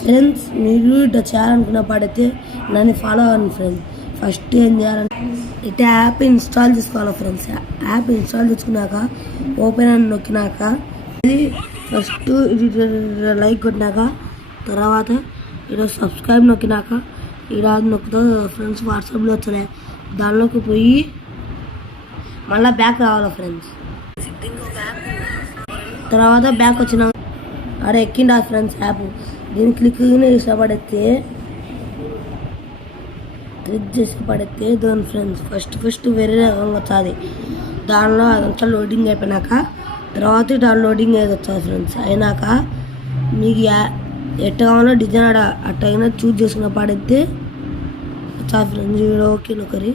Friends మీరు ఇట్లా చేయాలనుకున్న పాడైతే నన్ను ఫాలో అవ్వండి ఫ్రెండ్స్. ఫస్ట్ ఏం చేయాలంటే ఇట్లా యాప్ ఇన్స్టాల్ చేసుకోవాలి ఫ్రెండ్స్. యాప్ ఇన్స్టాల్ చేసుకున్నాక ఓపెన్ అని నొక్కినాక ఇది ఫస్ట్ ఇది లైక్ కొట్టినాక తర్వాత ఇక్కడ సబ్స్క్రైబ్ నొక్కినాక ఇక్కడ నొక్కుతా ఫ్రెండ్స్. వాట్సాప్లో వచ్చాయి దానిలోకి పోయి మళ్ళీ బ్యాక్ రావాలి ఫ్రెండ్స్. తర్వాత బ్యాక్ వచ్చిన అక్కడ ఎక్కిండా ఫ్రెండ్స్ యాప్. దీన్ని క్లిక్ చేసి పడితే దాని ఫ్రెండ్స్ ఫస్ట్ వేరే రకంగా వచ్చాది. దానిలో అదంతా లోడింగ్ అయిపోయినాక తర్వాత దాని లోడింగ్ అయ్యేది వచ్చాది ఫ్రెండ్స్. అయినాక మీకు ఎట్ట కావాలో డిజైన్ అట్ట అయినా చూస్ చేసుకున్న పడితే వచ్చా ఫ్రెండ్స్. ఓకే నొకరి